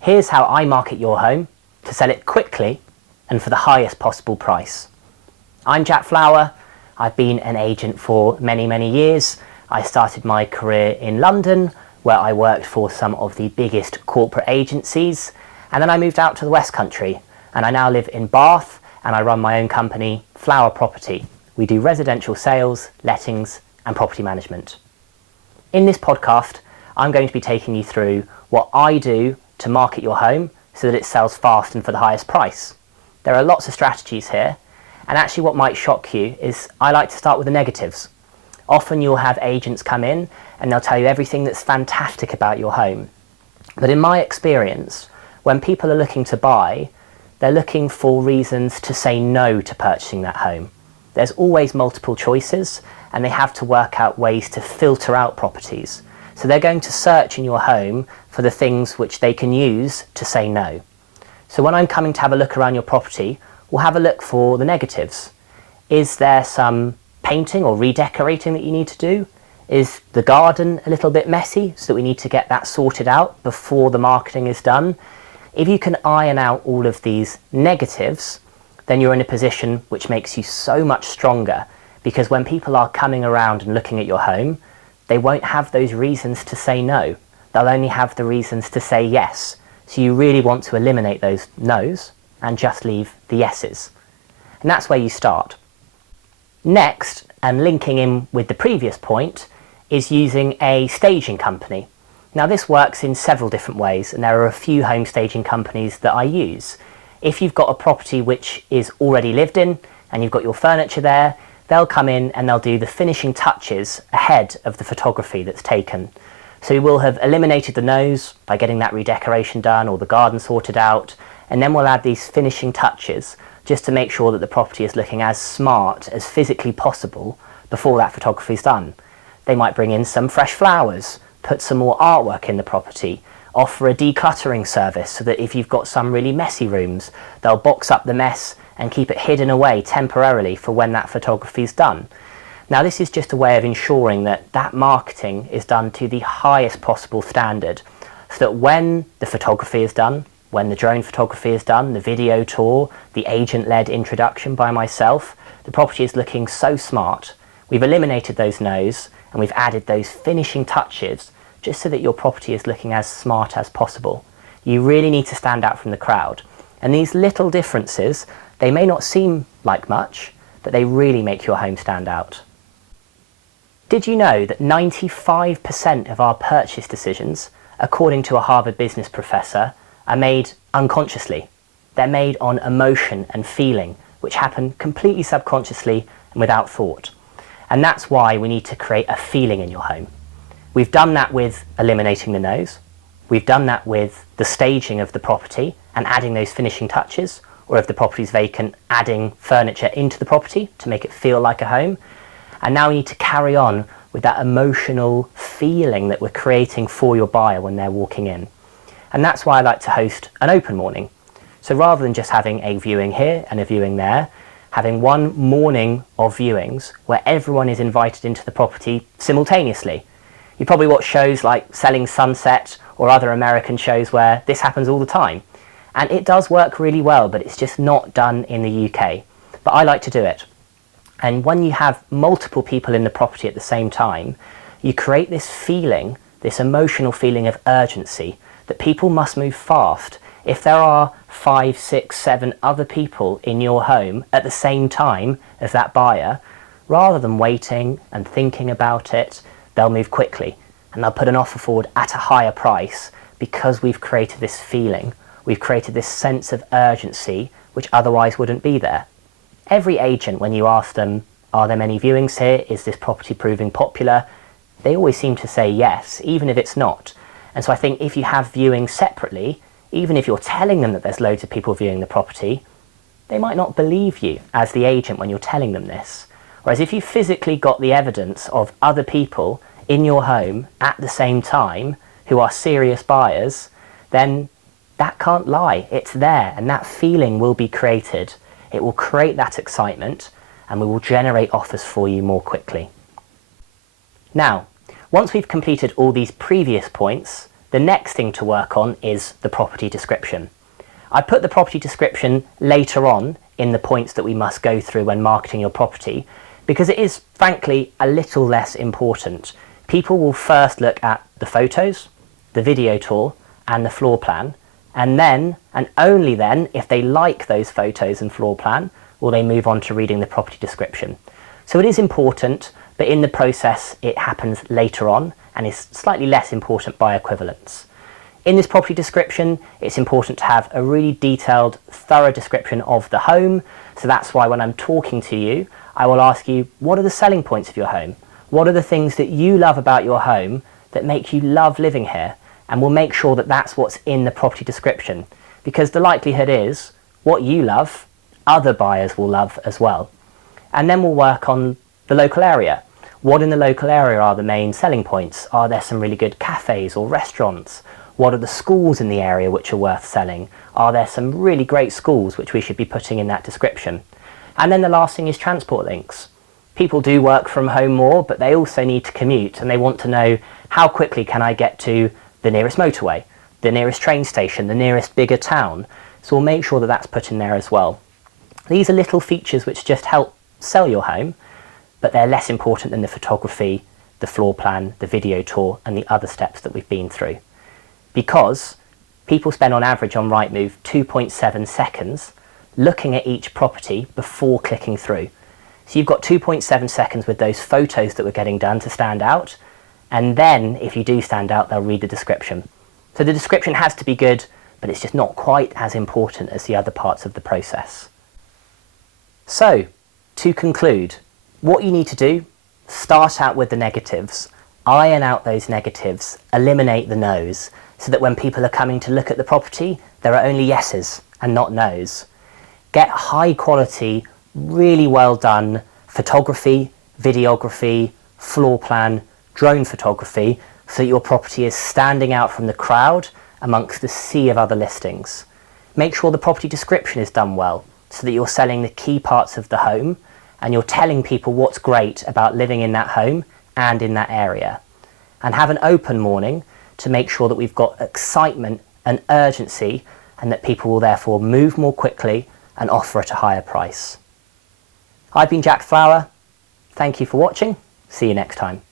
Here's how I market your home to sell it quickly and for the highest possible price. I'm Jack Flower. I've been an agent for many years. I started my career in London, where I worked for some of the biggest corporate agencies, and then I moved out to the West Country, and I now live in Bath, and I run my own company, Flower Property. We do residential sales, lettings, and property management. In this podcast, I'm going to be taking you through what I do to market your home so that it sells fast and for the highest price. There are lots of strategies here, and actually what might shock you is I like to start with the negatives. Often you'll have agents come in and they'll tell you everything that's fantastic about your home. But in my experience, when people are looking to buy, they're looking for reasons to say no to purchasing that home. There's always multiple choices, and they have to work out ways to filter out properties. So they're going to search in your home for the things which they can use to say no. So when I'm coming to have a look around your property, we'll have a look for the negatives. Is there some painting or redecorating that you need to do? Is the garden a little bit messy, so that we need to get that sorted out before the marketing is done? If you can iron out all of these negatives, then you're in a position which makes you so much stronger, because when people are coming around and looking at your home, they won't have those reasons to say no. They'll only have the reasons to say yes. So you really want to eliminate those no's and just leave the yeses. And that's where you start. Next, and linking in with the previous point, is using a staging company. Now this works in several different ways, and there are a few home staging companies that I use. If you've got a property which is already lived in and you've got your furniture there, they'll come in and they'll do the finishing touches ahead of the photography that's taken. So we will have eliminated the no's by getting that redecoration done or the garden sorted out, and then we'll add these finishing touches just to make sure that the property is looking as smart as physically possible before that photography is done. They might bring in some fresh flowers, put some more artwork in the property, offer a decluttering service so that if you've got some really messy rooms, they'll box up the mess and keep it hidden away temporarily for when that photography is done. Now this is just a way of ensuring that that marketing is done to the highest possible standard, so that when the photography is done, when the drone photography is done, the video tour, the agent-led introduction by myself, the property is looking so smart. We've eliminated those no's and we've added those finishing touches just so that your property is looking as smart as possible. You really need to stand out from the crowd. And these little differences, they may not seem like much, but they really make your home stand out. Did you know that 95% of our purchase decisions, according to a Harvard business professor, are made unconsciously? They're made on emotion and feeling, which happen completely subconsciously and without thought. And that's why we need to create a feeling in your home. We've done that with eliminating the no's. We've done that with the staging of the property and adding those finishing touches, or if the property's vacant, adding furniture into the property to make it feel like a home. And now we need to carry on with that emotional feeling that we're creating for your buyer when they're walking in. And that's why I like to host an open morning. So rather than just having a viewing here and a viewing there, having one morning of viewings where everyone is invited into the property simultaneously. You probably watch shows like Selling Sunset or other American shows where this happens all the time. And it does work really well, but it's just not done in the UK. But I like to do it. And when you have multiple people in the property at the same time, you create this feeling, this emotional feeling of urgency, that people must move fast. If there are 5, 6, 7 other people in your home at the same time as that buyer, rather than waiting and thinking about it, they'll move quickly and they'll put an offer forward at a higher price because we've created this feeling. We've created this sense of urgency which otherwise wouldn't be there. Every agent, when you ask them, are there many viewings here? Is this property proving popular? They always seem to say yes, even if it's not. And so I think if you have viewings separately, even if you're telling them that there's loads of people viewing the property, they might not believe you as the agent when you're telling them this. Whereas if you physically got the evidence of other people in your home at the same time who are serious buyers, then that can't lie. It's there, and that feeling will be created. It will create that excitement, and we will generate offers for you more quickly. Now, once we've completed all these previous points The next thing to work on is the property description. I put the property description later on in the points that we must go through when marketing your property, because it is frankly a little less important. People will first look at the photos, the video tour and the floor plan, and then, and only then, if they like those photos and floor plan, will they move on to reading the property description. So it is important, but in the process it happens later on and is slightly less important by equivalence. In this property description, it's important to have a really detailed, thorough description of the home. So that's why when I'm talking to you, I will ask you, what are the selling points of your home? What are the things that you love about your home that make you love living here? And we'll make sure that that's what's in the property description, because the likelihood is what you love, other buyers will love as well. And then we'll work on the local area. What in the local area are the main selling points? Are there some really good cafes or restaurants? What are the schools in the area which are worth selling? Are there some really great schools which we should be putting in that description? And then the last thing is transport links. People do work from home more, but they also need to commute, and they want to know, how quickly can I get to the nearest motorway, the nearest train station, the nearest bigger town? So we'll make sure that that's put in there as well. These are little features which just help sell your home, but they're less important than the photography, the floor plan, the video tour, and the other steps that we've been through. Because people spend on average on Rightmove 2.7 seconds looking at each property before clicking through. So you've got 2.7 seconds with those photos that we're getting done to stand out, and then if you do stand out, they'll read the description. So the description has to be good, but it's just not quite as important as the other parts of the process. So, to conclude, what you need to do, start out with the negatives, iron out those negatives, eliminate the no's, so that when people are coming to look at the property, there are only yeses and not no's. Get high quality, really well done photography, videography, floor plan, drone photography, so that your property is standing out from the crowd amongst the sea of other listings. Make sure the property description is done well, so that you're selling the key parts of the home and you're telling people what's great about living in that home and in that area. And have an open morning to make sure that we've got excitement and urgency, and that people will therefore move more quickly and offer at a higher price. I've been Jack Flower. Thank you for watching. See you next time.